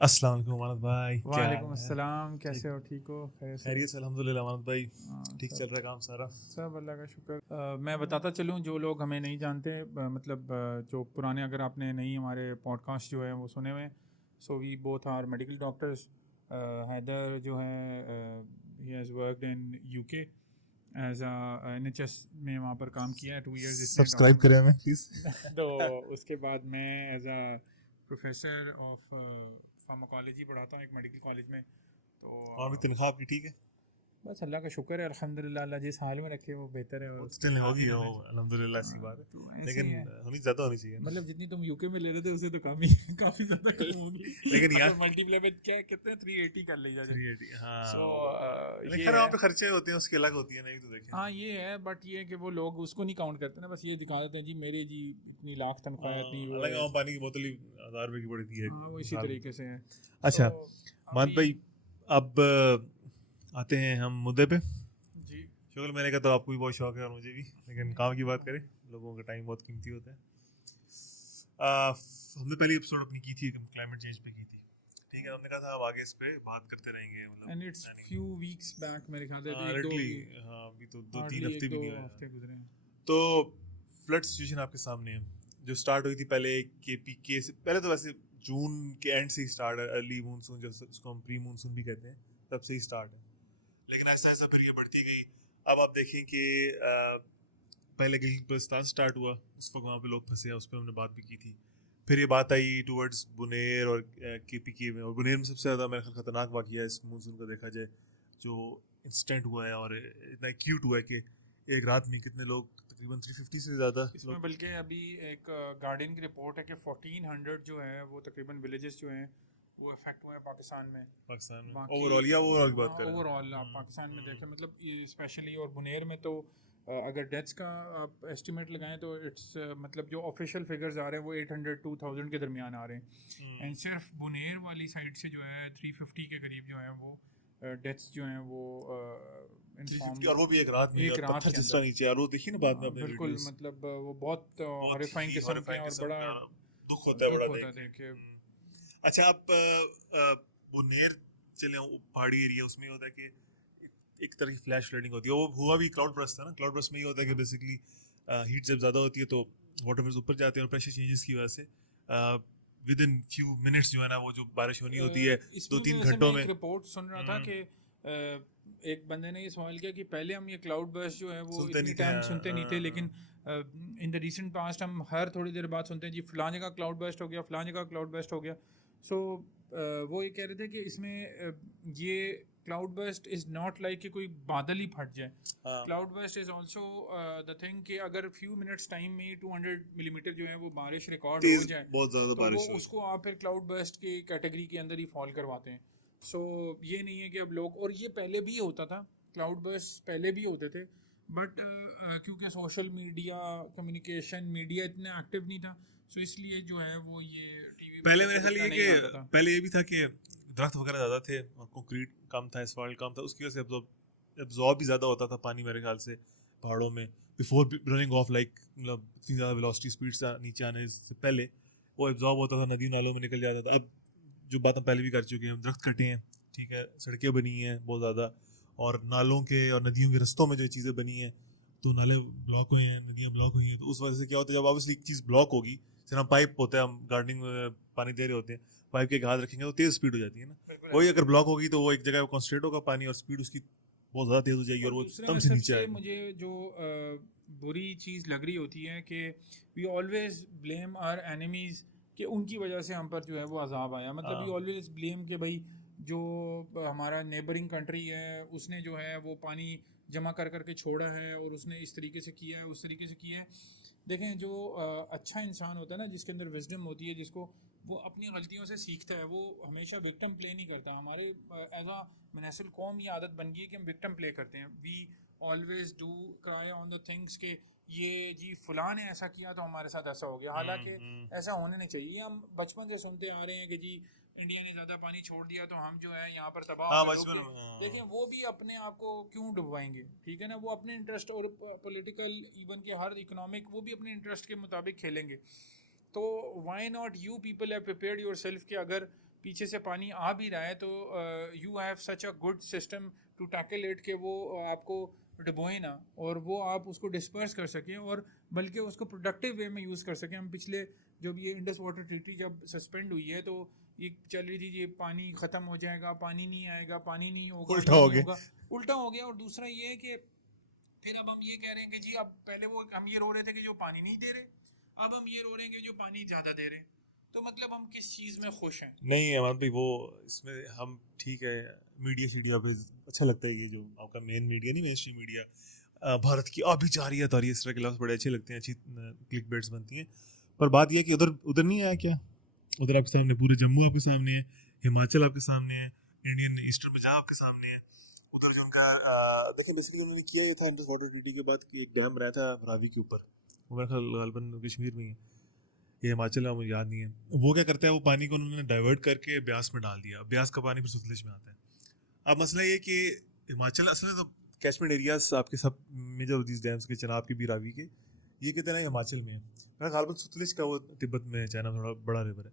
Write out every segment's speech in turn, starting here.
अस्सलाम वालेकुम अमानत भाई, क्या हाल वालेकुम है? अस्सलाम, ठीक, कैसे हो? ठीक हो? खैर से? खैरियत से अल्हम्दुलिल्लाह अमानत भाई। ठीक चल सब रहा है काम सारा। सब अल्लाह का शुक्र। मैं बताता चलूँ, जो लोग हमें नहीं जानते, मतलब जो पुराने, अगर आपने नहीं हमारे पॉडकास्ट जो है वो सुने हुए हैं, so we both are medical doctors. Haider जो है, he has worked in UK as a NHS में, वहाँ पर काम किया है 2 इयर्स इसने सब्सक्राइब डॉक्टर करें हमें प्लीज। में। तो उसके बाद मैं as a professor of pharmacology पढ़ाता हूँ एक मेडिकल कॉलेज में। तो और भी तनख्वाह आपकी ठीक है? बस अल्लाह का शुक्र है, अल्हम्दुलिल्लाह। अल्लाह जिस हाल में रखे वो बेहतर है, और वो तो उसके चलने हाल होगी ही हो, रहना चाहिए। अल्हम्दुलिल्लाह ऐसी बात है। तो ऐसे ही लेकिन है। होनी ज़्यादा होनी चाहिए ना। मतलब जितनी तुम यूके में ले रहे थे उससे तो कम ही काफ़ी ज़्यादा कम होगी। लेकिन अगर यार मल्टीप्लाई में क्या कहते हैं 380 कर ली जाए। 380 सो हाँ वो। लेकिन ये खैर है। वहाँ पे खर्चे होते हैं उसकी अलग होती है, नहीं तो देखें। हाँ ये है, बट ये है कि वो लोग उसको नहीं काउंट करते ना, बस ये दिखा देते हैं जी मेरी जी इतनी लाख तनख्वाह है, इतनी वो हालांकि है। वहाँ पानी की बोतल ही 1000 रुपये की पड़ी थी एक हाँ, वो इसी साल में। तरीके से है। सो अच्छा मान अभी भाई, अब आते हैं हम मुद्दे पे। जी शुक्र मैंने कहा तो आपको भी बहुत शौक है और मुझे भी, लेकिन काम की बात करें, लोगों का टाइम बहुत कीमती होता है। हमने पहली एपिसोड अपनी की थी क्लाइमेट चेंज पे की थी, ठीक है। हमने कहा था अब आगे इस पे बात करते रहेंगे, मतलब and it's few planning. Weeks back, मेरे ख्याल से तो हाँ एक दो लिटरली, हाँ अभी तो दो तीन हार्डली हफ्ते एक भी दो नहीं हुए हैं। हफ्ते गुजरे हैं। तो फ्लड सिचुएशन आपके सामने है, जो स्टार्ट हुई थी पहले KPK से पहले, तो वैसे जून के एंड से ही स्टार्ट है, अर्ली मूनसून जिसको हम प्री मूनसून भी कहते हैं, तब से ही स्टार्ट है। लेकिन ऐसा ऐसा फिर ये बढ़ती गई। अब आप देखें कि पहले गिलगित बल्तिस्तान स्टार्ट हुआ, उस वक्त वहाँ पे लोग फंसे हैं, उस पर हमने बात भी की थी। फिर ये बात आई टूवर्ड्स बुनेर और KPK में, और बुनेर में सबसे ज़्यादा मेरा ख्याल खतरनाक वाक़या इस मानसून का देखा जाए, जो इंस्टेंट हुआ है और इतना एक्यूट हुआ है कि एक रात में कितने लोग, तकरीबन 350 से ज़्यादा इसमें लोग। बल्कि अभी एक गार्डियन की रिपोर्ट है कि 1400 जो है वो तकरीबन विलेजेस जो हैं वो अफेक्ट हुए हैं पाकिस्तान में। पाकिस्तान में बाकी ओवरऑल, या ओवरऑल की हाँ, बात करें तो ओवरऑल आप पाकिस्तान में देखें, मतलब स्पेशली और बुनेर में तो अगर डेथ्स का आप एस्टिमेट लगाएं तो इट्स मतलब जो ऑफिशियल फिगर्स आ रहे हैं वो 800-2000 के दरमियान आ रहे हैं। एंड सिर्फ बुनेर वाली साइड से जो है 350 के करीब जो है वो डेथ्स जो हैं वो इंफॉर्म 350, और वो भी एक रात में, एक और रात पत्थर के जिस अंदर। तरह नीचे, और वो देखिए ना बाद में अपने बिल्कुल, वीडियोस, मतलब वो बहुत बहुत हॉरिफाइंग ही किस्म के हैं हॉरिफाइंग और किस्म बड़ा का दुख होता है बड़ा दुख होता देख है के। देख के। अच्छा आप बुनेर चले, वो पहाड़ी एरिया, उसमें ये होता है कि एक तरह की फ्लैश फ्लडिंग होती है। वो हुआ भी क्लाउड बर्स्ट था ना, क्लाउड बर्स्ट में ये होता है कि बेसिकली हीट जब ज़्यादा होती है तो वाटर वेव्स ऊपर जाते हैं, और प्रेशर चेंजेस की वजह से विद इन फ्यू मिनट्स जो है ना, वो जो बारिश होनी होती है दो इसमें तीन वैसे मैं घंटों में। एक रिपोर्ट सुन रहा था कि एक बंदे ने ये सवाल किया कि पहले हम ये क्लाउड बर्स्ट जो है वो सुनते इतनी नहीं थे, टाइम सुनते नहीं थे, लेकिन इन द रीसेंट पास्ट हम हर थोड़ी देर बाद सुनते हैं जी फलां जगह क्लाउड बर्स्ट हो गया, फलां जगह क्लाउड बर्स्ट हो गया। सो वो ये कह रहे थे कि इसमें ये cloud burst is not like कि कोई बादल ही फट जाए। हाँ cloud burst is also the thing कि अगर फ्यू मिनट्स टाइम में 200 मिलीमीटर जो है वो बारिश रिकॉर्ड हो तेज, जाए बहुत ज़्यादा तो वो बारिश हुई। उसको आप फिर क्लाउड बर्स्ट की कैटेगरी के अंदर ही फॉल करवाते हैं। सो ये नहीं है कि अब लोग, और ये पहले भी होता था, क्लाउड बर्स्ट पहले भी होते थे, बट क्योंकि सोशल मीडिया कम्युनिकेशन मीडिया इतना एक्टिव नहीं था, सो इसलिए जो है वो ये टीवी पहले वगैरह मेरे पे ख्याल इतना ये नहीं आता कि था। पहले ये भी था कि दरख्त वगैरह ज़्यादा थे और कंक्रीट कम था, एसफाल्ट कम था, उसकी वजह से एब्जॉर्ब भी ज़्यादा होता था पानी मेरे ख्याल से पहाड़ों में, बिफोर रनिंग ऑफ लाइक, मतलब इतनी ज़्यादा वेलोसिटी स्पीड से नीचे आने से पहले वो एब्जॉर्ब होता था, नदी नालों में निकल जाता था। अब जो बात हम पहले भी कर चुके हैं, दरख्त कटे हैं, ठीक है, सड़कें बनी हैं बहुत ज़्यादा, और नालों के और नदियों के रस्तों में जो चीज़ें बनी हैं, तो नाले ब्लॉक हुए हैं, नदियाँ ब्लॉक हुई हैं, तो उस वजह से क्या होता है, जब ऑब्वियसली एक चीज़ ब्लॉक होगी, जैसे हम पाइप होते हैं, हम गार्डनिंग में पानी दे रहे होते हैं, पाइप के हाथ रखेंगे तो तेज़ स्पीड हो जाती है ना, बिल्कुल वही ऐसे ही अगर होता ब्लॉक है। होगी तो वो एक जगह कॉन्सेंट्रेट होगा पानी, और स्पीड उसकी बहुत ज़्यादा तेज़ हो जाएगी, और और वो दूसरा दम से नीचे सबसे आएगा। मुझे जो बुरी चीज़ लग रही होती है कि we always blame our enemies, कि उनकी वजह से हम पर जो है वो अजाब आया। मतलब वी हाँ ऑलवेज ब्लेम कि भाई जो हमारा नेबरिंग कंट्री है उसने जो है वो पानी जमा कर करके छोड़ा है और उसने इस तरीके से किया है, उस तरीके से किया है। देखें, जो अच्छा इंसान होता है ना, जिसके अंदर विजडम होती है, जिसको वो अपनी गलतियों से सीखता है, वो हमेशा विक्टिम प्ले नहीं करता। हमारे एज अ मनसल कौम ये आदत बन गई है कि हम विक्टिम प्ले करते हैं। We always do cry on the things के ये जी फलां ने ऐसा किया तो हमारे साथ ऐसा हो गया, हालांकि हम्म। ऐसा होने नहीं चाहिए। हम बचपन से सुनते आ रहे हैं कि जी इंडिया ने ज़्यादा पानी छोड़ दिया तो हम जो है यहाँ पर तबाह हाँ होकर डूब बचपन गए। में, देखें, वो भी अपने आप को क्यों डुबवाएंगे? ठीक है ना, वो अपने इंटरेस्ट और पॉलिटिकल इवन के हर इकोनॉमिक, वो भी अपने इंटरेस्ट के मुताबिक खेलेंगे। तो why not you people have prepared yourself कि अगर पीछे से पानी आ भी रहा है तो you have such a good system to tackle it कि वो आपको डुबोए ना और वो आप उसको डिस्पर्स कर सकें और बल्कि उसको प्रोडक्टिव वे में यूज़ कर सकें। हम पिछले जब ये इंडस वाटर ट्रीटी जब सस्पेंड हुई है तो ये चल रही थी ये पानी ख़त्म हो जाएगा, पानी नहीं आएगा, पानी नहीं होगा, उल्टा ये हो नहीं गया। होगा, उल्टा हो गया। और दूसरा ये है कि फिर अब हम ये कह रहे हैं कि जी अब पहले वो हम ये रो रहे थे कि जो पानी नहीं दे रहे, अब हम ये रो रहे हैं कि जो पानी ज़्यादा दे रहे। तो मतलब हम किस चीज़ में खुश हैं? नहीं अमान भाई, वो इसमें हम ठीक है, मीडिया शीडिया पे अच्छा लगता है, ये जो आपका मेन मीडिया नहीं, मेन स्ट्रीम मीडिया भारत की अभी जारियत और ये इस तरह के लफ्ज़ बड़े अच्छे लगते हैं, अच्छी क्लिक बेट्स बनती हैं। पर बात यह है कि उधर उधर नहीं आया क्या? उधर आपके सामने पूरे जम्मू आपके सामने है, हिमाचल आपके सामने है, इंडियन ईस्टर्न पंजाब आपके सामने है। उधर जो उनका देखिए बेसिकली उन्होंने किया ये था इंडस वाटर ट्रीटी के बाद कि एक डैम बनाया था रावी के ऊपर, वो मेरे ख्याल गालबन कश्मीर में ही है, ये हिमाचल में, मुझे याद नहीं है। वो क्या करता है, वो पानी को उन्होंने डाइवर्ट करके ब्यास में डाल दिया, ब्यास का पानी फिर सतलुज में आता है। अब मसला ये कि हिमाचल असल में तो कैचमेंट एरियाज आपके सब मेजर दीज डैम्स के, चनाब के भी, रावी के, ये कितना है हिमाचल में है। मेरा ख्याल सतलुज का वो तिब्बत में है, चाइना थोड़ा बड़ा रिवर है।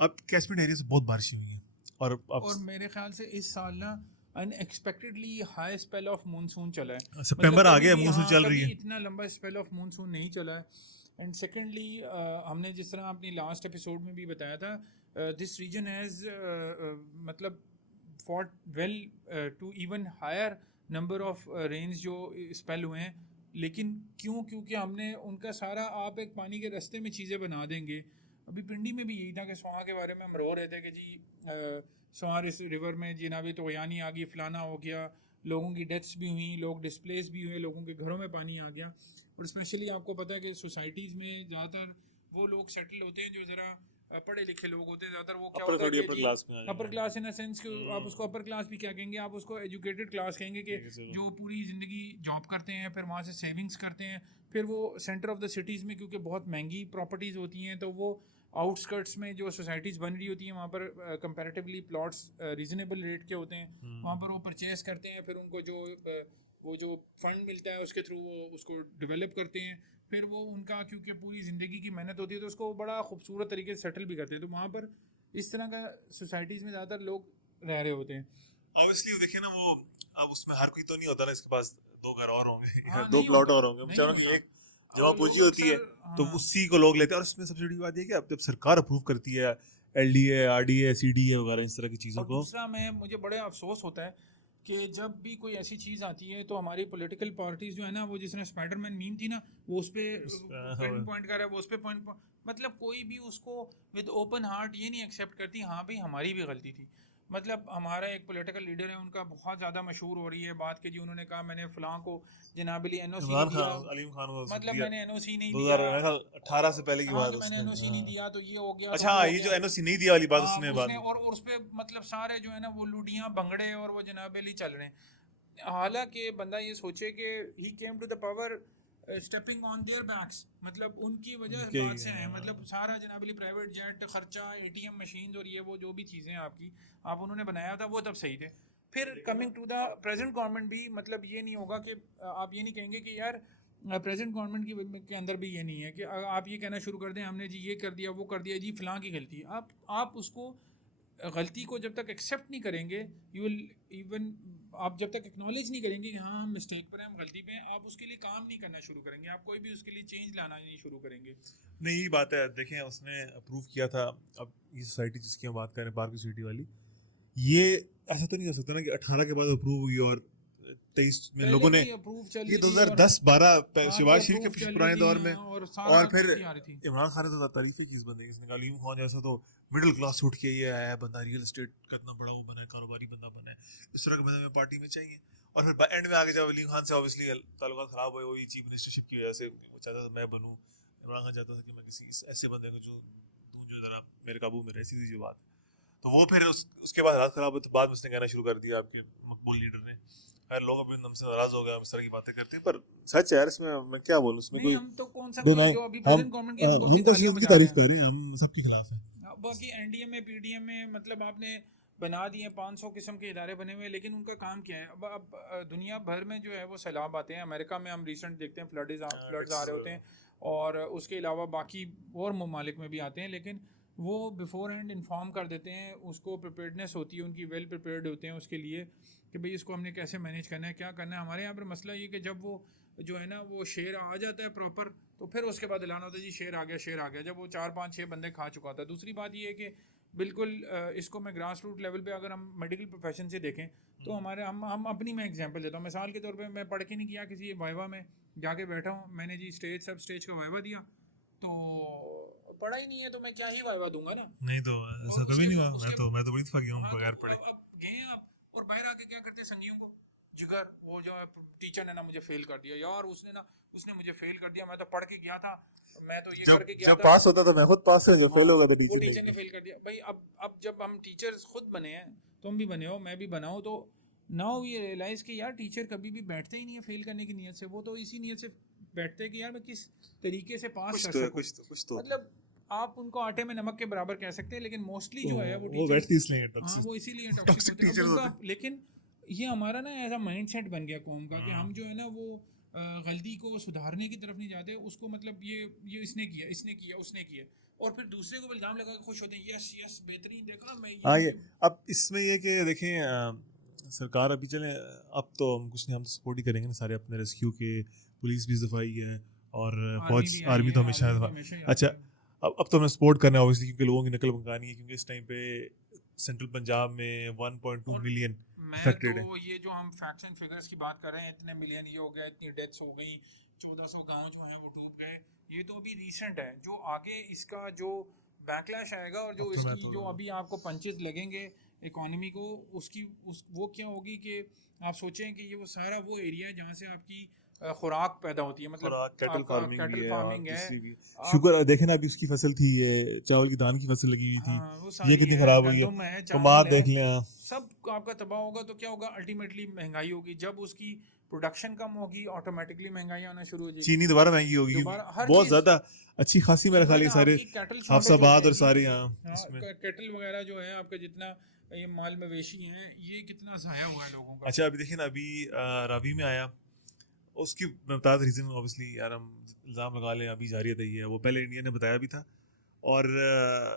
अब कैचमेंट एरिया से बहुत बारिशें हुई हैं और मेरे ख्याल से इस साल ना unexpectedly high spell of monsoon चला है। सितंबर आ गया, मानसून चल रही कभी है। इतना लंबा स्पेल ऑफ मानसून नहीं चला है। एंड सेकेंडली हमने जिस तरह अपनी लास्ट एपिसोड में भी बताया था, दिस रीजन हैज़ मतलब fought well to even higher number of range जो स्पेल हुए हैं। लेकिन क्योंकि हमने उनका सारा आप एक पानी के रास्ते में चीज़ें बना देंगे। अभी पिंडी में भी यही था कि स्वां के बारे में हम रो रहे थे कि जी स्वां इस रिवर में जनाबी तो यानी आ गई, फलाना हो गया, लोगों की डेथ्स भी हुई, लोग डिस्प्लेस भी हुए, लोगों के घरों में पानी आ गया। और स्पेशली आपको पता है कि सोसाइटीज़ में ज़्यादातर वो लोग सेटल होते हैं जो ज़रा पढ़े लिखे लोग होते हैं। ज़्यादातर वो क्या होता है कि जी upper class in a sense कि आप उसको अपर क्लास भी क्या कहेंगे, आप उसको एजुकेटेड क्लास कहेंगे कि जो पूरी ज़िंदगी जॉब करते हैं, फिर वहाँ से सेविंग्स करते हैं, फिर वो सेंटर ऑफ द सिटीज़ में क्योंकि बहुत महंगी प्रॉपर्टीज़ होती हैं तो वो आउटस्कर्ट्स में जो सोसाइटीज़ बन रही होती हैं वहाँ पर कंपैरेटिवली प्लॉट्स रीज़नेबल रेट के होते हैं, वहाँ पर वो परचेस करते हैं, फिर उनको जो वो जो फंड मिलता है उसके थ्रू वो उसको डेवलप करते हैं, फिर वो उनका क्योंकि पूरी ज़िंदगी की मेहनत होती है तो उसको बड़ा खूबसूरत तरीके से सेटल भी करते हैं। तो वहाँ पर इस तरह का सोसाइटीज़ में ज़्यादातर लोग रह रहे होते हैं। ऑब्वियसली देखिए ना, वो अब उसमें हर कोई तो नहीं होता ना, इसके पास दो घर और होंगे या हाँ, दो नहीं प्लॉट होता, और होंगे, नहीं बेचारों की होता। एक जमा वो पूंजी लोग होती है, अक्सर तो हाँ। उसी को लोग लेते हैं। और इसमें सबसे बड़ी बात ये है कि अब जब सरकार अप्रूव करती है एलडीए, आरडीए, सीडीए वगैरह इस तरह की चीज़ों और को, दूसरा मुझे बड़े अफसोस होता है कि जब भी कोई ऐसी चीज़ आती है तो हमारी पॉलिटिकल पार्टीज जो है ना, वो जिसने स्पाइडरमैन मीम थी ना, वो उस पर पेन पॉइंट कर रहा है, वो उस पर पॉइंट, मतलब कोई भी उसको विद ओपन हार्ट ये नहीं एक्सेप्ट करती हाँ भाई हमारी भी गलती थी। मतलब हमारा एक पॉलिटिकल लीडर है, उनका बहुत ज़्यादा मशहूर हो रही है बात कि जी उन्होंने कहा मैंने फ़लाँ को जनाबली एनओसी नहीं इमरान दिया, खान, अलीम खान को मतलब दिया मैंने एनओसी नहीं दिया। 2018 से पहले की हाँ बात कि मैंने उसने, एनओसी नहीं दिया तो ये हो गया, तो अच्छा वो हो ये जो गया। एनओसी नहीं दिया वाली बात हाँ उसने उसने बाद और उस पे मतलब सारे जो है ना वो लुडियाँ भंगड़े और वो जनाबेली चल रहे हैं। हालांकि बंदा ये सोचे कि he came to the power stepping on their backs, मतलब उनकी वजह उनके बात से हैं, मतलब सारा जनाबली प्राइवेट जेट खर्चा, एटीएम मशीन और ये वो जो भी चीज़ें आपकी आप उन्होंने बनाया था वो तब सही थे। फिर coming to the present government भी मतलब ये नहीं होगा कि आप ये नहीं कहेंगे कि यार प्रेजेंट गवर्नमेंट के अंदर भी ये नहीं है कि आप ये कहना शुरू कर दें हमने जी ये कर दिया वो कर दिया जी फलां की गलती है। आप उसको गलती को जब तक एक्सेप्ट नहीं करेंगे, यू विल इवन आप जब तक एक्नॉलेज नहीं करेंगे कि हाँ हम मिस्टेक पर हैं, हम गलती पे हैं, आप उसके लिए काम नहीं करना शुरू करेंगे, आप कोई भी उसके लिए चेंज लाना नहीं शुरू करेंगे। नहीं यही बात है। देखें उसने अप्रूव किया था, अब ये सोसाइटी जिसकी हम बात करें पार्क सिटी वाली, ये ऐसा तो नहीं हो सकता ना कि 18 के बाद अप्रूव हुई और 23 में लोगों ने, चल ये रही थी 2010-12 शहबाज शरीफ के चल पुराने रही दौर थी, में, हाँ, और सारा और फिर चीज़ें आ रही थी। इमरान खान ने तो तारीफ ही की इस बंदे की, इसने कहा अलीम खान जैसा तो मिडिल क्लास उठ के ये आया है बंदा, रियल एस्टेट का इतना बड़ा वो बना है, कारोबारी बंदा बना है, इस तरह के बंदे में पार्टी में चाहिए। और फिर एंड में आगे जब अलीम खान से ऑब्वियसली ताल्लुकात खराब हुए, वही चीफ मिनिस्टरशिप की वजह से, वो चाहता था मैं बनूं, इमरान खान चाहता था कि मैं किसी ऐसे बंदे को जो तू जो जरा मेरे काबू में रहे, सीधी सी बात। तो वो फिर उसके बाद हालात खराब हुए तो बाद में उसने कहना शुरू कर दिया आपके मकबूल लीडर ने, खैर लोग अभी हमसे नाराज हो गए, हम इस तरह की बातें करते हैं, पर सच है यार, इसमें मैं क्या बोलूं, इसमें नहीं कोई हम तो कौन सा दो कोई ना, जो अभी हम प्रेजेंट गवर्नमेंट की हम कौन सी तो तालियां की बजा रहे तारीफ हैं। कर रहे हैं, हम सबके खिलाफ हैं। बाकी एनडीए में पीडीएम में मतलब आपने बना दिए 500 किस्म के इदारे बने हुए हैं, लेकिन उनका काम क्या है? अब दुनिया भर में जो है वो सैलाब आते हैं। अमेरिका में हम रिसेंट देखते हैं फ्लड्स आ रहे होते हैं, और उसके अलावा बाकी और ममालिक में भी आते हैं। लेकिन वो बिफोर हैंड इन्फॉर्म कर देते हैं, उसको प्रिपेयर्डनेस होती है उनकी, वेल प्रिपेयर्ड होते हैं उसके लिए कि भाई इसको हमने कैसे मैनेज करना है, क्या करना है। हमारे यहाँ पर मसला ये कि जब वो जो है ना वो शेर आ जाता है प्रॉपर, तो फिर उसके बाद ऐलान होता है जी शेर आ गया, शेर आ गया, जब वो 4 5 6 बंदे खा चुका होता है। दूसरी बात ये है कि बिल्कुल इसको मैं ग्रास रूट लेवल पे अगर हम मेडिकल प्रोफेशन से देखें तो हमारे हम अपनी मैं एग्जांपल देता हूँ। मिसाल के तौर पे मैं पढ़ के नहीं किया, किसी वाइवा में जाके बैठा हूँ, मैंने जी स्टेज सब स्टेज का वाइवा दिया, तो पढ़ा ही नहीं है तो मैं क्या ही वाइवा दूंगा ना। नहीं तो ऐसा कभी नहीं हुआ, मैं तो बड़ी दफा गया हूँ हाँ, बगैर तो पढ़े। अब गए आप और बाहर आके क्या करते हैं संगियों को जिगर, वो जो है टीचर ने ना मुझे फेल कर दिया यार, उसने मुझे फेल कर दिया, मैं तो पढ़ के गया था, मैं तो ये जब करके गया जब था। पास होता था मैं खुद पास हुआ, जब हाँ, फेल होगा तो वो टीचर टीचर ने नहीं। फेल कर दिया भाई। अब जब हम टीचर्स खुद बने हैं, तुम भी बने हो, मैं भी बना हूँ, तो नाउ ये रियलाइज कि यार टीचर कभी भी बैठते ही नहीं है फेल करने की नीयत से, वो तो इसी नीयत से बैठते हैं कि यार मैं किस तरीके से पास कर सकूं। कुछ तो मतलब आप उनको आटे में नमक के बराबर कह सकते हैं, लेकिन मोस्टली जो है वो वो टीचर, बैठती इसलिए हाँ टॉक्सिक वो इसीलिए टॉक्सिक टॉक्सिक होते हैं। अब टीचर उनका होते लेकिन ये हमारा ना ऐसा माइंडसेट बन गया कौम का कि हाँ। हम जो है ना वो गलती को सुधारने की तरफ नहीं जाते, उसको मतलब ये इसने किया, इसने किया, उसने किया, और फिर दूसरे को इल्जाम लगा के खुश होते हैं, यस यस बेहतरीन, देखा मैं हाँ ये ये अब इसमें ये कि देखें सरकार अभी चले, अब तो हम कुछ नहीं, हम तो सपोर्ट ही करेंगे ना सारे अपने रेस्क्यू के, पुलिस भी इस दफ़ा आई है और आर्मी फौज भी आई आर्मी है, तो हमेशा आर्मी तो दफा। हमेशा ही अच्छा आती है। अब तो हमें सपोर्ट करना है ऑब्वियसली, क्योंकि लोगों की नकल मंगानी है, क्योंकि इस टाइम पे सेंट्रल पंजाब में 1.2 और मिलियन मैं अफेक्टेड है। तो ये जो हम फैक्ट्स एंड फिगर्स की बात कर रहे हैं, इतने मिलियन ये हो गया, इतनी डेथ्स हो गई, 1400 गांव जो हैं वो डूब गए, ये तो अभी रीसेंट है। जो आगे इसका जो बैकलैश आएगा और जो अब तो मैं इसकी तो जो अभी आपको पंचेस लगेंगे इकोनॉमी को, वो क्या होगी कि आप सोचें कि ये वो सारा वो एरिया है जहाँ से आपकी खुराक पैदा होती है, मतलब खुराक कैटल आपका फार्मिंग भी कैटल है और फार्मिंग है। तीसरी भी आप शुगर देखे ना, अभी उसकी फसल थी, ये चावल की दान की फसल लगी हुई थी, हाँ वो ये सारी कितनी है, खराब हुई है। गंदम है, कमाद चावल है, देख लें आप। सब आपका तबाह होगा। तो क्या होगा, अल्टीमेटली महंगाई होगी, जब उसकी प्रोडक्शन कम होगी ऑटोमेटिकली महंगाई आना शुरू हो जाएगी, चीनी दोबारा महंगी होगी, दोबारा क्योंकि हर बहुत चीज। ज्यादा अच्छी खासी मेरे ख्याल इवन ये सारे आपकी कैटल शॉर्टेज हो हाफसाबाद और जाएगी। सारे यहाँ हाँ इसमें। कैटल वगैरह जो है आपका जितना ये माल मवेशी हैं, ये कितना ज़ाया हुआ है लोगों का। अच्छा अभी देखिए ना, अभी रावी में आया, उसकी मैं बता रीज़न, ऑब्वियसली यार हम इल्ज़ाम लगा लें, अभी जारियत है वो पहले इंडिया ने बताया भी था, और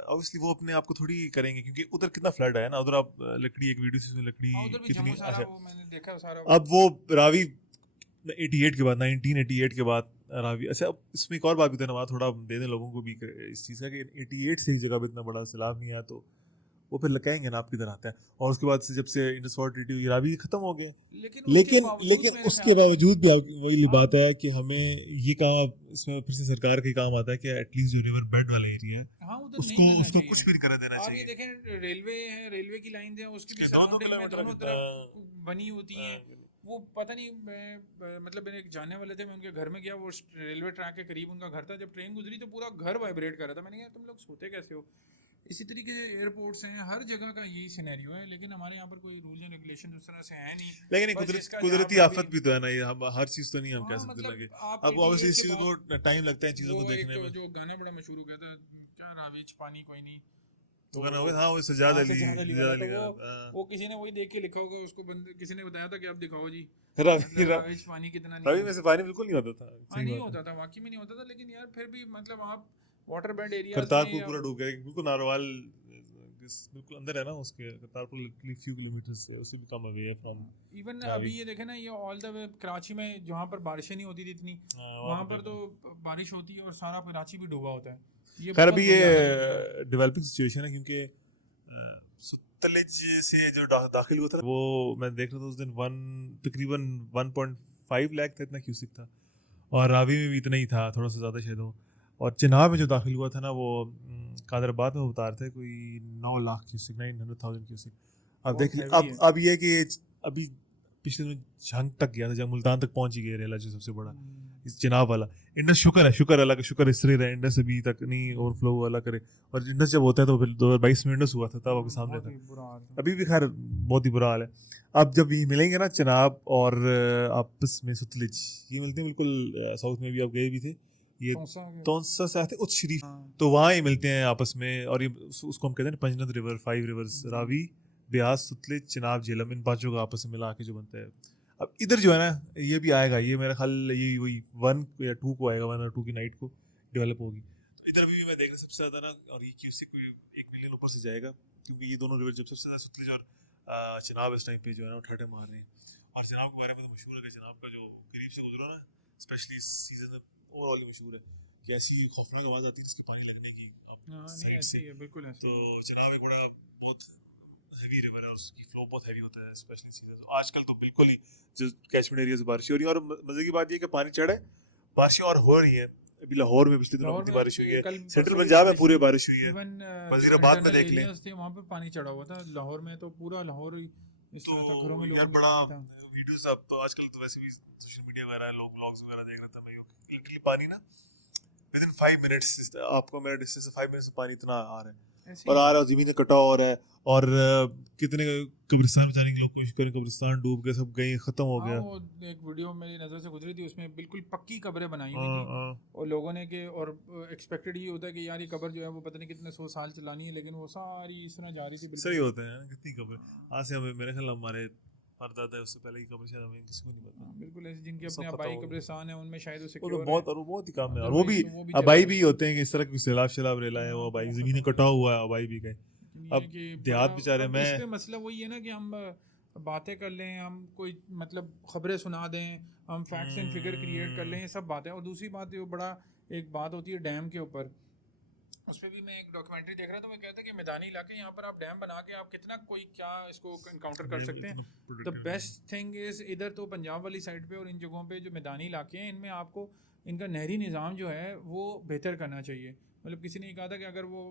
ऑब्वियसली वो अपने आप को थोड़ी करेंगे, क्योंकि उधर कितना फ्लड है ना उधर। आप लकड़ी, एक वीडियो से लकड़ी हाँ उधर भी कितनी, जम्मू सारा अच्छा वो मैंने देखा सारा। अब वो रावी 88 के बाद, 1988 के बाद रावी। अच्छा अब इसमें एक और बात भी धन्यवाद थोड़ा दे दें लोगों को भी इस चीज़ का, कि 88 से इस जगह पे इतना बड़ा सैलाब नहीं आया, तो वो फिर लकाएंगे ना आपकी तरह आता है। और उसके बाद से जब से इंडस वाटर ट्रीटी हुई, रावी खत्म हो गया, लेकिन उसके लेकिन बावजूद लेकिन मेरे उसके ख्याल से बावजूद भी वही आप बात है कि हमें ये काम, इसमें फिर से सरकार का ही काम आता है कि एटलीस्ट जो रिवर बेड वाला एरिया है हाँ उधर नहीं उसको करना उसको चाहिए। कुछ भी नहीं करने देना आप ये चाहिए। देखें रेलवे है, रेलवे की लाइन है, उसकी भी उसके दो सराउंडिंग में किलोमीटर दोनों तरफ बनी होती हैं। वो पता नहीं मतलब मेरे एक जानने वाले थे, मैं उनके घर में गया, वो रेलवे ट्रैक के करीब उनका घर था, जब ट्रेन गुजरी तो पूरा घर वाइब्रेट कर रहा था। मैंने कहा तुम लोग सोते कैसे हो। इसी तरीके से एयरपोर्ट्स हैं, हर जगह का यही सिनेरियो है, लेकिन हमारे यहाँ पर कोई रूल एंड रेगुलेशन उस तरह से है नहीं। लेकिन बस जिसका कुदरती जहाँ पर आफत भी तो है ना, ये हम हर चीज तो नहीं हम कह हाँ सकते लगे। मतलब आप अब ऑब्वियसली 88 इस के चीज बाद को टाइम लगता है चीजों को वो देखने एक में। जो गाना बड़ा मशहूर हो गया था, क्या रावेज पानी कोई नहीं, तो गाना हो गया, हाँ वो सजाद हाँ अली, सजाद अली सजाद वाला, अली तो का वो किसी ने वही देख के लिखा होगा, उसको किसी ने बताया था कि आप दिखाओ जी रावी मतलब रावेज पानी कितना रावी नहीं में है। से पानी बिल्कुल नहीं होता था, हाँ सही नहीं बात है। होता था, वाकई में नहीं होता था, लेकिन यार फिर भी मतलब आप वाटर बेड एरियाज में करतारपुर या पूरा डूब गया, बिल्कुल नारवाल बिल्कुल अंदर है ना उसके, करतारपुर लिटरली फ्यू किलोमीटर से उससे भी कम अवे है फ्रॉम इवन रावी। अभी ये देखे ना, ये ऑल द वे कराची में जहाँ पर बारिशें नहीं होती थी इतनी, वहाँ पर तो बारिश होती है और सारा कराची भी डूबा होता है। ये खैर बहुत अभी बुरी ये हालत होती है। डेवलपिंग सिचुएशन है, क्योंकि सुतलेज से जो दाखिल हुआ था वो मैं देख रहा था उस दिन, तकरीबन 1.5 लाख था, इतना क्यूसिक था, और रावी में भी इतना ही था, थोड़ा सा ज़्यादा शायद हो। और चिनाब में जो दाखिल हुआ था ना वो कादराबाद में बता रहे थे कोई 9 लाख क्यूसिक, 900,000 क्यूसिक। अब बहुत देख heavy है। अब ये कि अभी पिछले दिनों जंग तक गया था, जंग मुल्तान तक पहुंच ही गया रेला जो सबसे बड़ा इस चिनाब वाला। इंडस शुक्र अल्लाह का शुक्र इससे रहा, इंडस अभी तक नहीं ओवरफ्लो वाला करे। और इंडस जब होता है तो फिर 2022 में इंडस हुआ था, तब आपके सामने बहुत था। ही बुरा हाल था। अभी भी खैर बहुत ही बुरा हाल है। अब जब ये मिलेंगे ना चिनाब और आपस में सुतलेज, ये मिलते हैं बिल्कुल साउथ में भी आप गए भी थे, ये तौसा के- तौसा से आते उच्च शरीफ, हाँ। तो वहाँ ही मिलते हैं आपस में। और ये उसको हम कहते हैं पंजनद रिवर, 5 रिवर्स, रावी, ब्यास, सुतलेज, चिनाब, झेलम, इन पांचों का आपस में मिला के जो बनता है। अब इधर जो है ना ये भी आएगा, ये मेरा ख्याल ये वही 1 या 2 को आएगा, 1 और 2 की नाइट को डेवलप होगी। इधर अभी भी मैं देख रहा सबसे ज्यादा ना, और ये QC कोई 1 मिलियन ऊपर से जाएगा, क्योंकि ये दोनों रिवर जब सबसे ज्यादा सतलुज और चिनाब इस टाइम पे जो है ना वो ठाठे मार रहे हैं। और चिनाब के बारे में तो मशहूर है कि चिनाब का जो करीब से गुजरा ना, स्पेशली इस सीजन में ओवरऑल ही मशहूर है कि ऐसी खौफनाक आवाज आती है इसके पानी लगने की अब हाँ नहीं साइड ऐसे से। ही है, बिल्कुल ऐसे तो ही है। चिनाब एक बड़ा बहुत हैवी रिवर है, उसकी फ्लो बहुत हैवी होता है स्पेशली सीजन। आजकल तो बिल्कुल ही जो कैचमेंट एरिया से बारिश हो रही है, और मजे की बात ये है कि पानी चढ़े, बारिशें और हो रही है। अभी लाहौर में पिछले दिनों लाहौर कितनी में बारिश हुई है, कल सेंट्रल परसों की पंजाब में बारिश पूरे थी, बारिश हुई है। इवन जो वजीराबाद में इंटरनल देख लें। एरियाज थे वहाँ पे पानी चढ़ा हुआ था। लाहौर में तो पूरा लाहौर ही इस तो तरह था, घरों में यार लोगों के बड़ा पानी था। वीडियोस, अब तो आजकल तो वैसे भी सोशल मीडिया वगैरह लोग ब्लॉग्स वगैरह देख रहे थे, मैं लिटरली पानी ना विद इन 5 मिनट्स आपको मेरा डिस्टेंस से 5 मिनट्स में पानी इतना आ रहा है, ऐसे और ही आ है। रहा है, जमीनें कटाव हो रहा है, और कितने कब्रिस्तान बचाने के लोग कोशिश करें, कब्रिस्तान डूब गए, सब गए, खत्म हो हाँ गया। वो एक वीडियो मेरी नज़र से गुजरी थी, उसमें बिल्कुल पक्की कब्रें बनाई हुई हाँ, थी, हाँ। और लोगों ने के और एक्सपेक्टेड ये होता है कि यार ये कब्र जो है वो पता नहीं कितने 100 साल चलानी है, लेकिन वो सारी इस तरह जा रही थी सही बिल्कुल। होते हैं कितनी कब्र। आज से हमें मेरे ख्याल हमारे परदादा है उससे पहले की कब्र शायद हमें किसी को नहीं पता, हाँ, बिल्कुल ऐसे जिनके सब अपने खत्म आबाई हो गए। कब्रिस्तान है उनमें शायद वो वो तो सिक्योर बहुत, है, और वो बहुत ही काम है, और वो अदरवाइज भी तो वो भी अबाई चले भी गए। होते हैं कि इस तरह की सैलाब शैलाब रेला है, वो हाँ, अबाई बहुत जमीनें खतरनाक कटा है। हुआ है, अबाई भी गए। लेकिन ये है अब कि देहात बड़ा, बेचारे अब मैं इस पे मसला वही है ना कि हम बातें कर लें, हम कोई मतलब खबरें सुना दें, हम फैक्ट्स एंड फिगर क्रिएट कर लें, ये सब बातें। और दूसरी बात जो बड़ा एक बात होती है डैम के ऊपर, उस पर भी मैं एक डॉक्यूमेंट्री देख रहा था, वो कहता है कि मैदानी इलाके यहाँ पर आप डैम बना के आप कितना कोई क्या इसको इनकाउंटर कर सकते हैं। द बेस्ट थिंग इज़ इधर तो पंजाब वाली साइड पे और इन जगहों पे जो मैदानी इलाके हैं इनमें आपको इनका नहरी निज़ाम जो है वो बेहतर करना चाहिए। मतलब किसी ने ये कहा था कि अगर वो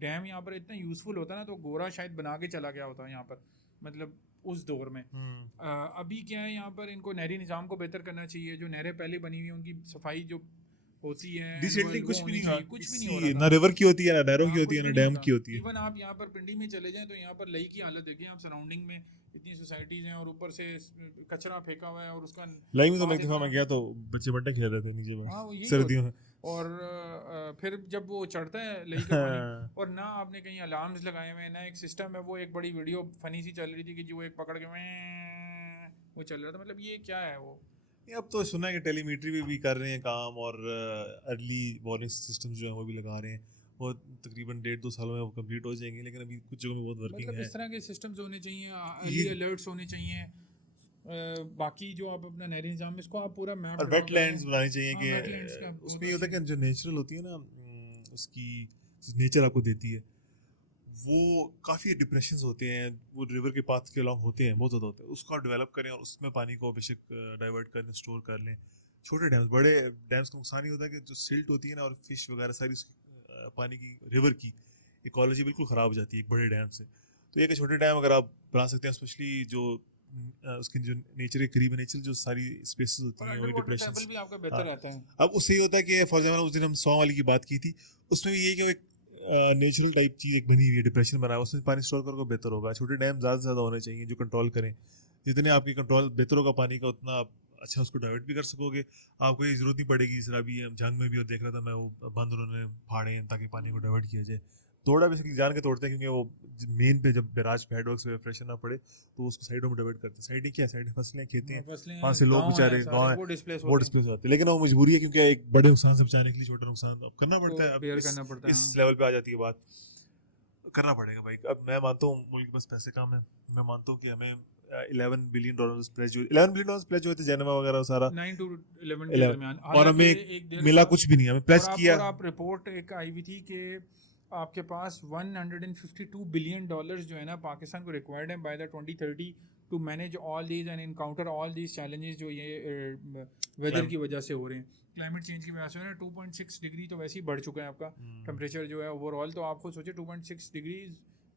डैम यहाँ पर इतना यूज़फुल होता ना तो गोरा शायद बना के चला गया होता यहाँ पर, मतलब उस दौर में। अभी क्या है यहाँ पर इनको नहरी निज़ाम को बेहतर करना चाहिए, जो नहरें पहले बनी हुई हैं उनकी सफाई जो होती है डिसेंटली एनुअल वो कुछ भी होनी नहीं चाहिए, हुआ, कुछ भी नहीं हो रहा किसी था। ना रिवर की होती है, ना नहरों की हाँ होती कुछ है, भी ना नहीं डैम होता। की होती है। इवन आप यहाँ पर पिंडी में चले जाएं तो यहाँ पर लई की हालत देखिए आप, सराउंडिंग में इतनी सोसाइटीज़ हैं और ऊपर से कचरा फेंका हुआ है और उसका लाइव में तो मैं पास एक दफा मैं इतना। गया तो बच्चे बंटे खेल रहे थे नीचे हाँ वो में यही सर्दियों में। और फिर जब वो चढ़ता है लई का पानी, और ना आपने कहीं अलार्म्स लगाए हुए हैं ना एक सिस्टम है। वो एक बड़ी वीडियो फनी सी चल रही थी कि जो एक पकड़ के वो चल रहा था, मतलब ये क्या है वो। ये अब तो सुना है कि टेलीमेट्री पे भी कर रहे हैं काम, और अर्ली वार्निंग सिस्टम जो है वो भी लगा रहे हैं। वो तकरीबन 1.5-2 सालों में वो कंप्लीट हो जाएंगे, लेकिन अभी कुछ जगहों में बहुत वर्किंग मतलब है। इस तरह के सिस्टम्स होने चाहिए, अर्ली ये अलर्ट्स होने चाहिए। बाकी जो आप अपना नहरी निज़ाम में इसको आप पूरा मैप और ड्रॉ वेटलैंड्स करें। बनानी चाहिए हाँ कि वेटलैंड्स का बहुत उसमें ये होता है अच्छी। कि जो नेचुरल होती है ना, उसकी नेचर आपको देती है, वो काफ़ी डिप्रेशंस होते हैं, वो रिवर के पाथ के अलॉन्ग होते हैं, बहुत ज़्यादा होते हैं, उसको आप डेवलप करें और उसमें पानी को बेशक डाइवर्ट कर लें, स्टोर कर लें। छोटे डैम्स, बड़े डैम्स का नुकसान ये होता है कि जो सिल्ट होती है ना और फिश वगैरह सारी उसकी पानी की रिवर की इकोलॉजी बिल्कुल ख़राब हो जाती है एक बड़े डैम से। तो ये कि छोटे डैम अगर आप बना सकते हैं, स्पेशली जो उसकी जो नेचर के करीब है, नेचर जो सारी स्पेसेस होती और हैं, अंडर वही वाटर डिप्रेशंस। टेबल भी आपका हाँ, बेहतर रहता है। अब उससे ये होता है कि फॉर एग्जाम्पल उस दिन हम सॉन्ग वाली की बात की थी, उसमें भी ये कि वो एक नेचुरल टाइप चीज़ एक बनी हुई है, डिप्रेशन बना है, उसमें पानी स्टोर करोगे बेहतर होगा। छोटे डैम ज़्यादा से ज़्यादा होने चाहिए जो कंट्रोल करें, जितने आपकी कंट्रोल बेहतर होगा पानी का, उतना आप अच्छा उसको डाइवर्ट भी कर सकोगे। आपको ये जरूरत नहीं पड़ेगी, सर अभी जंग में भी देख रहा था मैं, वो बंद उन्होंने फाड़े हैं ताकि पानी को डाइवर्ट किया जाए। थोड़ा बेसिकली जान के तोड़ते हैं, क्योंकि वो मेन पे जब बैराज पे हेडवर्क्स पे प्रेशर ना पड़े तो उसको साइडों में डाइवर्ट करते हैं। साइडें क्या, साइडें फसलें खेतें हैं, फसलें वहाँ से लोग गाँव बेचारे हैं गाँव सारे है वो डिस्प्लेस वो होते हैं, डिस्प्लेस हो जाते हैं, लेकिन वो मजबूरी है क्योंकि एक बड़े नुकसान से बचाने के लिए छोटा नुकसान अब करना को पड़ता है। अब बेयर करना पड़ता है। इस हाँ। लेवल पे आ जाती है बात, करना पड़ेगा भाई। अब मैं मानता हूँ मुल्क के पास पैसे कम है, मैं मानता हूँ कि हमें $11 बिलियन प्लेज, $11 बिलियन प्लेज हुए थे जेनेवा वगैरह सारा 9 to 11 के 11, दरमियान, और हालांकि हमें एक देर मिला का। कुछ भी नहीं, हमें प्लेज किया। और आप रिपोर्ट एक आई हुई थी कि आपके पास $152 बिलियन जो है ना पाकिस्तान को रिक्वायर्ड है by the 2030 to manage all these and encounter all these challenges जो ये वेदर की वजह से हो रहे हैं, क्लाइमेट चेंज की वजह से हो रहे हैं। 2.6 डिग्री तो वैसे ही बढ़ चुका है आपका टेम्परेचर जो है ओवरऑल। तो आप खुद सोचिए 2.6 डिग्री इज़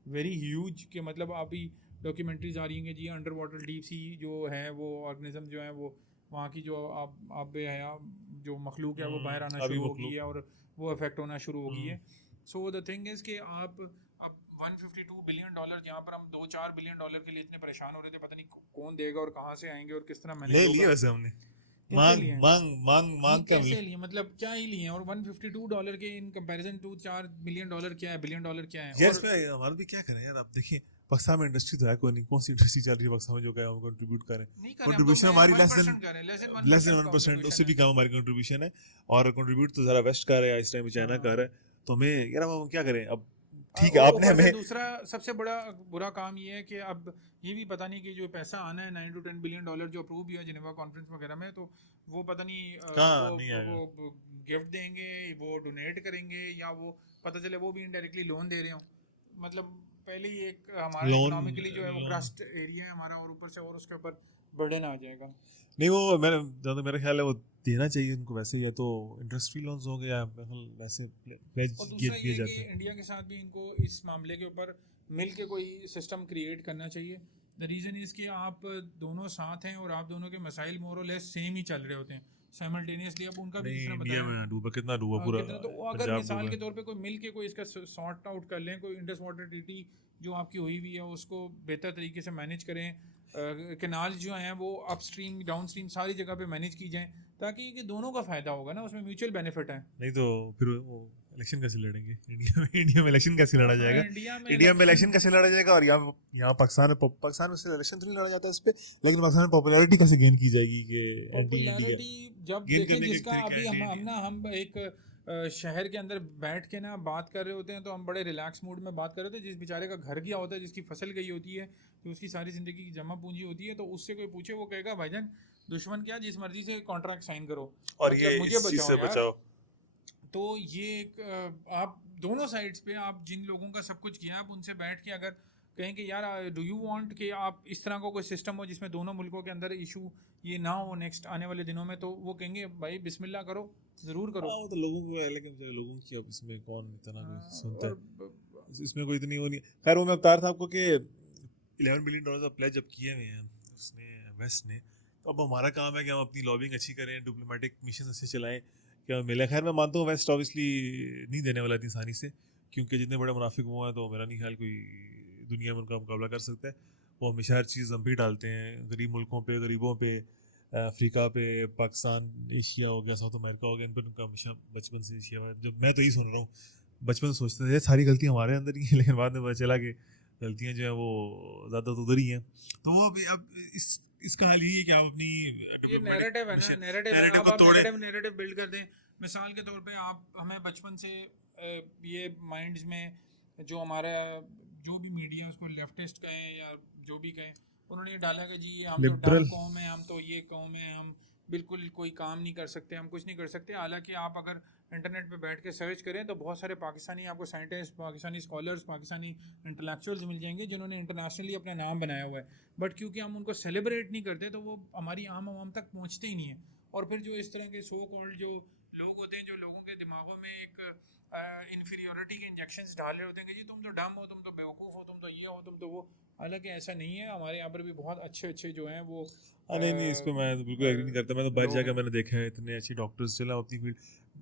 वेरी ह्यूज, के मतलब अभी डॉक्यूमेंट्रीज आ रही हैं कि जी अंडर वाटर डीप सी जो है वो ऑर्गेनिज्म जो है वो वहाँ की जो अब है जो मखलूक है वो बाहर आना अभी शुरू हो गई मखलूक है और वो अफेक्ट होना शुरू हो गई है। सो द थिंग इज़ कि आप अब $152 बिलियन जहाँ पर हम $2-4 बिलियन के लिए इतने परेशान हो रहे थे, पता नहीं कौन देगा और कहाँ से आएंगे और किस तरह मैनेज ले होगा। लिए वैसे हमने, कैसे मांग लिए हैं? मांग मांग मांग कर कैसे ली। लिए, मतलब क्या ही लिए हैं? और $152 के इन कंपैरिजन टू $4 बिलियन क्या है, बिलियन क्या है? यार और इसमें हमारा भी क्या करें यार, आप देखिए पाकिस्तान में इंडस्ट्री तो है कोई नहीं, कौन सी इंडस्ट्री चल रही है पाकिस्तान में जो हम कंट्रीब्यूट करें? नहीं कर रहे, हम तो कंट्रीब्यूशन मैं हमारी 1% कर रहे हैं, लेस देन 1%, उससे भी है। कम हमारी कंट्रीब्यूशन है। और कंट्रीब्यूट तो ज़रा वेस्ट कर रहा है इस टाइम, चाइना कर रहा है। तो हमें यार हम क्या करें अब? ठीक है, आपने ऊपर से हमें दूसरा सबसे बड़ा बुरा काम ये है कि अब ये भी पता नहीं कि जो पैसा आना है 9 to 10 बिलियन डॉलर जो अप्रूव हुआ जिनेवा कॉन्फ्रेंस वगैरह में, तो वो पता नहीं कहाँ नहीं आएगा। वो गिफ्ट देंगे, वो डोनेट करेंगे, या वो पता चले वो भी इनडायरेक्टली लोन दे रहे हो। मतलब पहले ही एक हमारा लोन इकोनॉमिकली जो है वो लोन क्रस्ट एरिया है हमारा, और ऊपर से और उसके ऊपर बर्डन आ जाएगा। नहीं, वो मैंने जहाँ तक मेरा ख्याल है वो देना चाहिए इनको वैसे, या तो इंटरेस्ट फ्री लोन्स हो गए या वैसे प्लेज और किए दूसरा ये जाते कि हैं। इंडिया के साथ भी इनको इस मामले के ऊपर मिल के कोई सिस्टम क्रिएट करना चाहिए। द रीज़न इज़ कि आप दोनों साथ हैं और आप दोनों के मसाइल मोर और लेस सेम ही चल रहे होते हैं साइमल्टेनियसली। अब उनका भी नहीं, जिस तरह इंडिया बताया में डूबा, कितना डूबा पूरा कितना, तो अगर पंजाब मिसाल डूबा। के तौर पे कोई मिल के कोई इसका सॉर्ट आउट कर लें, कोई इंडस वाटर ट्रीटी जो आपकी हुई हुई है उसको बेहतर तरीके से मैनेज करें, कैनाल जो हैं वो अपस्ट्रीम डाउन स्ट्रीम सारी जगह पे मैनेज की जाएँ, ताकि कि दोनों का फ़ायदा होगा ना, उसमें म्यूचुअल बेनिफिट है। नहीं तो फिर वो इलेक्शन कैसे लड़ेंगे इंडिया में इलेक्शन कैसे लड़ा जाएगा? इंडिया में इंडिया में इलेक्शन कैसे लड़ा जाएगा? और यहाँ यहाँ पाकिस्तान में से इलेक्शन तो नहीं लड़ा जाता इस पे, लेकिन पाकिस्तान में पॉपुलैरिटी कैसे गेन की जाएगी कि एंटी इंडिया पॉपुलैरिटी जब गेन देखें करने के जिसका तरीके अभी एंटी हम इंडिया। ना हम एक शहर के अंदर बैठ के ना बात कर रहे होते हैं, तो हम बड़े रिलैक्स मूड में बात कर रहे होते हैं। जिस बेचारे का घर गया होता है, जिसकी फसल गई होती है, तो उसकी सारी ज़िंदगी की जमा पूंजी होती है, तो उससे कोई पूछे वो कहेगा भाईजान दुश्मन क्या, जिस मर्जी से कॉन्ट्रैक्ट साइन करो, और मतलब ये मुझे इस चीज बचाओ से यार। बचाओ। तो ये एक आप दोनों साइड्स पे आप जिन लोगों का सब कुछ किया, आप उनसे बैठ के अगर कहें कि यार डू यू वांट कि आप इस तरह का कोई सिस्टम हो जिसमें दोनों मुल्कों के अंदर इशू ये ना हो नेक्स्ट आने वाले दिनों में, तो वो कहेंगे भाई बिस्मिल्लाह करो, ज़रूर करो। हाँ, वो तो लोगों को है, लेकिन बेचारे लोगों की अब इसमें कौन इतना कोई सुनता और है? इसमें कोई इतनी वो नहीं। खैर, वो मैं बता रहा था आपको कि $11 बिलियन का प्लेज अब किए हुए हैं उसने, वेस्ट ने। तो अब हमारा काम है कि हम अपनी लॉबिंग अच्छी करें, डिप्लोमेटिक मिशन अच्छे चलाएं, क्या मिले। खैर, मैं मानता हूँ वेस्ट ऑब्वियसली नहीं देने वाला इतनी आसानी से, क्योंकि जितने बड़े मुनाफिक वो हैं तो मेरा नहीं ख्याल कोई दुनिया में उनका मुकाबला कर सकता है। वो हमेशा हर चीज़ हम भी डालते हैं गरीब मुल्कों पे, गरीबों पे, अफ्रीका पे, पाकिस्तान, एशिया हो गया, साउथ अमेरिका हो गया, इन पर उनका हमेशा बचपन से एशिया में। जब मैं तो यही सुन रहा हूँ, बचपन से सोचते थे सारी गलतियाँ हमारे अंदर ही हैं, लेकिन बाद में पता चला कि गलतियाँ जो हैं वो ज़्यादा तो उधर ही हैं। तो वो अब इसका हाल यही है कि आप अपनी ये नैरेटिव है ना, नैरेटिव है। नैरेटिव अब को आप तोड़े। नैरेटिव बिल्ड कर दें। मिसाल के तौर पे आप हमें बचपन से ये माइंड्स में जो हमारा जो भी मीडिया उसको लेफ्टिस्ट कहें या जो भी कहें, उन्होंने ये डाला कि जी हम तो डम लिबरल कौम है, हम तो ये कौम है, हम बिल्कुल कोई काम नहीं कर सकते, हम कुछ नहीं कर सकते। हालांकि आप अगर इंटरनेट पे बैठ के सर्च करें तो बहुत सारे पाकिस्तानी आपको साइंटिस्ट, पाकिस्तानी स्कॉलर्स, पाकिस्तानी इंटेलेक्चुअल्स मिल जाएंगे जिन्होंने इंटरनेशनली अपना नाम बनाया हुआ है, बट क्योंकि हम उनको सेलिब्रेट नहीं करते तो वो हमारी आम आवाम तक पहुँचते ही नहीं है। और फिर जो इस तरह के सो कॉल्ड जो लोग होते हैं, जो लोगों के दिमागों में एक इन्फीरियोरिटी के इंजेक्शंस डाल रहे होते हैं कि जी तुम तो डम हो, तुम तो बेवकूफ़ हो, तुम तो ये हो, तुम तो वो। हालांकि ऐसा नहीं है, हमारे यहाँ पर भी बहुत अच्छे अच्छे जो हैं वो हाँ, नहीं, इस पे मैं तो बिल्कुल एग्री नहीं करता। मैं तो बाहर लोग जाकर हैं। मैंने देखा है इतने अच्छे डॉक्टर्स, चला अपनी फील्ड,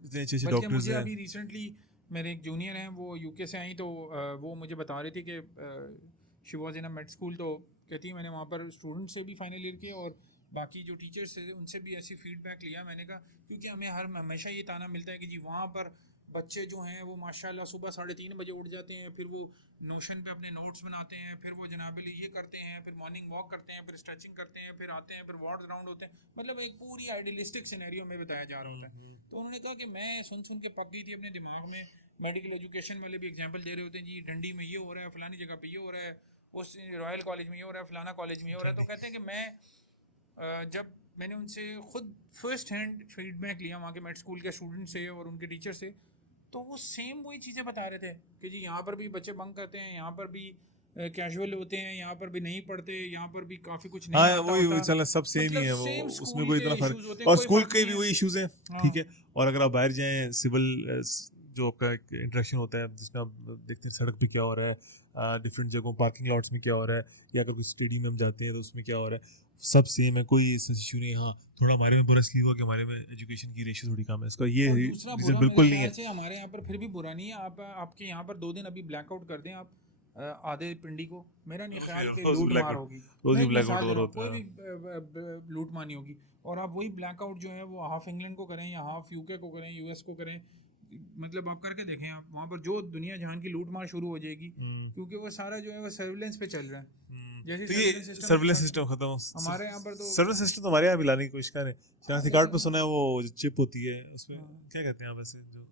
इतने अच्छे अच्छे बल्कि डॉक्टर्स मुझे हैं। अभी रिसेंटली मेरे एक जूनियर हैं, वो यूके से आई, तो वो मुझे बता रही थी कि she was in a made school, तो कहती है मैंने वहाँ पर स्टूडेंट से भी फाइनल ईयर किया और बाकी जो टीचर्स थे उनसे भी ऐसी फीडबैक लिया। मैंने कहा क्योंकि हमें हमेशा ये ताना मिलता है कि जी वहाँ पर बच्चे जो हैं वो माशाल्लाह सुबह 3:30 बजे उठ जाते हैं, फिर वो नोशन पे अपने नोट्स बनाते हैं, फिर वो जनाबली ये करते हैं, फिर मॉर्निंग वॉक करते हैं, फिर स्ट्रेचिंग करते हैं, फिर आते हैं, फिर वार्ड राउंड होते हैं। मतलब एक पूरी आइडियलिस्टिक सिनेरियो में बताया जा रहा होता है। तो उन्होंने कहा कि मैं सुन सुन के पक गई थी अपने दिमाग में। मेडिकल एजुकेशन वाले भी एग्जाम्पल दे रहे होते हैं, जी डंडी में ये हो रहा है, फलानी जगह पे ये हो रहा है, उस रॉयल कॉलेज में ये हो रहा है, फलाना कॉलेज में ये हो रहा है। तो कहते हैं कि मैं जब मैंने उनसे खुद फर्स्ट हैंड फीडबैक लिया वहाँ के मेड स्कूल के स्टूडेंट से और उनके टीचर से, तो वो सेम वही चीज़ें बता रहे थे कि जी यहाँ पर भी बच्चे बंक करते हैं, यहाँ पर भी कैजुअल होते हैं, यहाँ पर भी नहीं पढ़ते, यहाँ पर भी काफ़ी कुछ नहीं हाँ, आता वही होता। चला, सब सेम ही मतलब है सेम वो, उसमें स्कूल कोई के इतना इश्यूज फर्क। होते हैं, और कोई स्कूल फर्क के नहीं भी है। वही इश्यूज हैं, हाँ, ठीक है। और अगर आप बाहर जाएं, सिविल जो आपका इंटरेक्शन होता है जिसमें आप देखते हैं सड़क पे क्या हो रहा है, डिफरेंट जगहों पार्किंग लॉट्स में क्या हो रहा है, या अगर कोई स्टेडियम में हम जाते हैं तो उसमें क्या हो रहा है, सब सेम है, कोई ऐसा इशू नहीं है। हाँ, थोड़ा हमारे में बुरा इसलिए हुआ कि हमारे में एजुकेशन की रेशियो थोड़ी कम है, इसका ये और दूसरा रीजन बुरा मेरे बिल्कुल नहीं ख्याल है। से हमारे यहाँ पर फिर भी बुरा नहीं है। आप आपके यहाँ पर 2 दिन अभी ब्लैकआउट कर दें आप आधे पिंडी को, मेरा नहीं ख्याल कि रोज लूट मार ब्लैकआउट, होगी। रोज मैं ही एक ब्लैकआउट मिसाल दे और रहा हूँ, होता कोई है। भी लूट मानी होगी। और आप वही ब्लैकआउट जो है वो हाफ इंग्लैंड को करें या हाफ यूके को करें, यूएस को करें, मतलब आप करके देखें, आप वहाँ पर जो दुनिया जहान की लूट मार शुरू हो जाएगी, क्योंकि वो सारा जो है वो सर्विलेंस पे चल रहा है। जैसे तो ये सर्विलेंस सिस्टम खत्म हमारे यहाँ पर तो सर्विलेंस सिस्टम तो हमारे यहाँ भी लाने की कोशिश कर रहे हैं। शनाख्ती कार्ड पे सुना है वो जो चिप होती है उसमें क्या कहते हैं आप वैसे, जो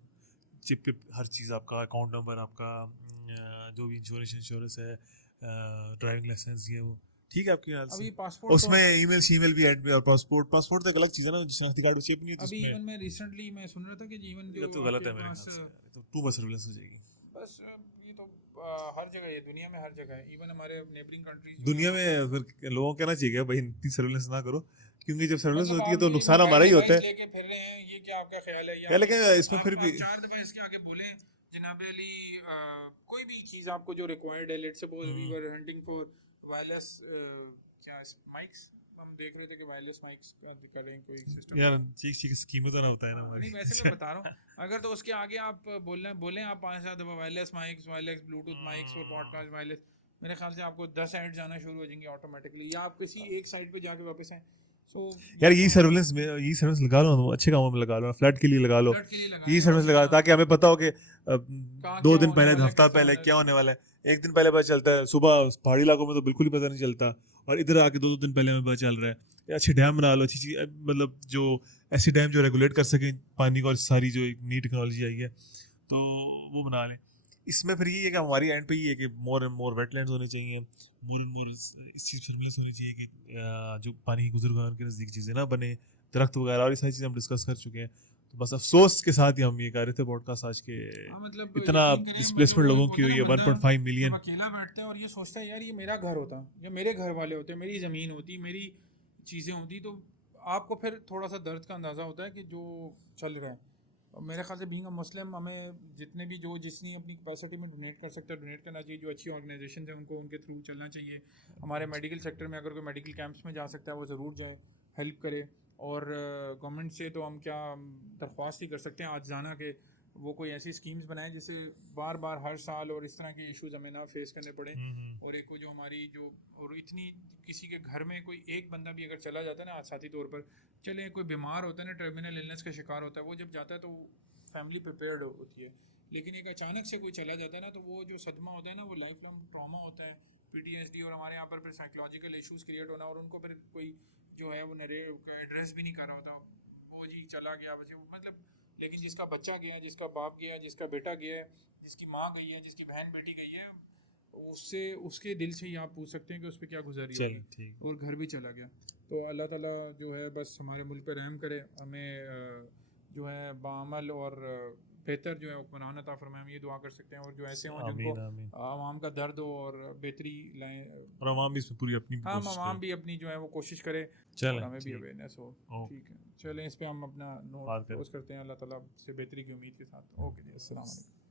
चिप पे हर चीज़ आपका अकाउंट नंबर, आपका जो भी इंश्योरेंस है, ड्राइविंग लाइसेंस, ये वो ठीक है आपके ख्याल से? अभी पासपोर्ट उसमें ईमेल शीमेल भी ऐड, और पासपोर्ट तो एक अलग चीज़ है ना, शनाख्ती कार्ड चिप नहीं है तो अभी उसमें इवन मैं रिसेंटली मैं सुन रहा था कि जीवन ये जो तो गलत है आपके मेरे पास ख्याल से, तो टू मच सर्विलेंस हो जाएगी। बस ये तो हर जगह है, दुनिया में हर जगह है, इवन हमारे नेबरिंग कंट्रीज दुनिया में फिर लोगों को कहना चाहिए भाई इतनी सर्विलेंस ना करो, क्योंकि जब सर्विलेंस मतलब होती है आप तो ये नुकसान हमारा ही होता है। लेके फिर रहे हैं, ये क्या आपका ख्याल है? या लेकिन इसमें फिर भी 4 दफा इसके आगे बोले जनाब अली, कोई भी चीज़ आपको जो रिक्वायर्ड है, let's suppose we were hunting for wireless क्या माइक्स, हम देख रहे थे कि वायरलेस माइक्स कर रहे हैं कोई सिस्टम यार चीज कीमत ना होता है ना हमारी। नहीं वैसे मैं बता रहा हूँ, अगर तो उसके आगे आप बोलें आप 5-7 दफा wireless mics, wireless Bluetooth mics और पॉडकास्ट वायरलेस, मेरे ख्याल से आपको 10 ऐड जाना शुरू हो जाएंगे ऑटोमेटिकली, या आप किसी एक साइट पे जाके वापस हैं। सो यार यही सर्विलेंस लगा लो ना, अच्छे कामों में लगा लो, फ्लैट के लिए लगा लो, फ्लड के लिए यही सर्विस लगा लो, ताकि हमें पता हो कि 2 दिन पहले, हफ्ता पहले क्या होने वाला है। एक दिन पहले पता चलता है, सुबह पहाड़ी इलाकों में तो बिल्कुल ही पता नहीं चलता, और इधर आके 2 दिन पहले हमें पता चल रहा है। अच्छे डैम बना लो, अच्छी चीज, मतलब जो ऐसे डैम जो रेगुलेट कर सके पानी को, और सारी जो एक नई टेक्नोलॉजी आई है तो वो बना लें। इसमें फिर ये है कि हमारी एंड पे ये है कि मोर एंड मोर वेटलैंड्स होने चाहिए, मोर एंड मोर इस चीज़ पर सर्विलेंस होनी चाहिए कि जो पानी की गुजरगान के नज़दीक चीज़ें ना बने, दरख्त वगैरह, और ये सारी चीज़ें हम डिस्कस कर चुके हैं। तो बस अफसोस के साथ ही हम ये कर रहे थे पॉडकास्ट आज के, मतलब इतना यकीन करें, डिस्प्लेसमेंट मतलब लोगों की हुई है, बंदा 1.5 जब मिलियन। अकेला बैठता है और ये सोचता है यार ये मेरा घर होता, या मेरे घर वाले होते, मेरी ज़मीन होती, मेरी चीज़ें होती, तो आपको फिर थोड़ा सा दर्द का अंदाज़ा होता है कि जो चल रहा है। और मेरे ख्याल से बीइंग अ मुस्लिम, हमें जितने भी जो जितनी अपनी कैपेसिटी में डोनेट कर सकता है डोनेट करना चाहिए। जो अच्छी ऑर्गेनाइजेशन है उनको उनके थ्रू चलना चाहिए। हमारे मेडिकल सेक्टर में अगर कोई मेडिकल कैंप्स में जा सकता है वो ज़रूर जाए, हेल्प करे। और गवर्नमेंट से तो हम क्या दरख्वास्त ही कर सकते हैं आज जाना के वो कोई ऐसी स्कीम्स बनाए जिससे बार बार हर साल और इस तरह के इश्यूज हमें ना फेस करने पड़े। और एक वो जो हमारी जो, और इतनी किसी के घर में कोई एक बंदा भी अगर चला जाता है ना आसाती तौर पर, चले कोई बीमार होता है ना, टर्मिनल इलनेस का शिकार होता है, वो जब जाता है तो फैमिली प्रिपेयर्ड होती है। लेकिन एक अचानक से कोई चला जाता है ना, तो वो जो सदमा होता है ना, वो लाइफ लॉन्ग ट्रॉमा होता है, PTSD, और हमारे यहाँ पर फिर साइकोलॉजिकल इश्यूज क्रिएट होना, और उनको फिर कोई जो है वो एड्रेस भी नहीं कर रहा होता, वो जी चला गया बस, मतलब। लेकिन जिसका बच्चा गया, जिसका बाप गया, जिसका बेटा गया, जिसकी माँ गई है, जिसकी बहन बेटी गई है, उससे उसके दिल से ही आप पूछ सकते हैं कि उस पर क्या गुजरी होगी, और घर भी चला गया। तो अल्लाह ताला जो है बस हमारे मुल्क पे रहम करे, हमें जो है बाअमल और बेहतर जो है हुक्मरान अता फरमाए, हम ये दुआ कर सकते हैं। और जो ऐसे हों जिनको आवाम का दर्द हो और बेहतरी लाएं, और आवाम भी इसमें पूरी अपनी हम आवाम भी अपनी जो है वो कोशिश करे और हमें भी अवेयरनेस हो। ठीक है, चलें इस पे हम अपना नोट क्लोज करते हैं, अल्लाह ताला से बेहतरी की उम्मीद के साथ। ओके जी, अस्सलाम वालेकुम।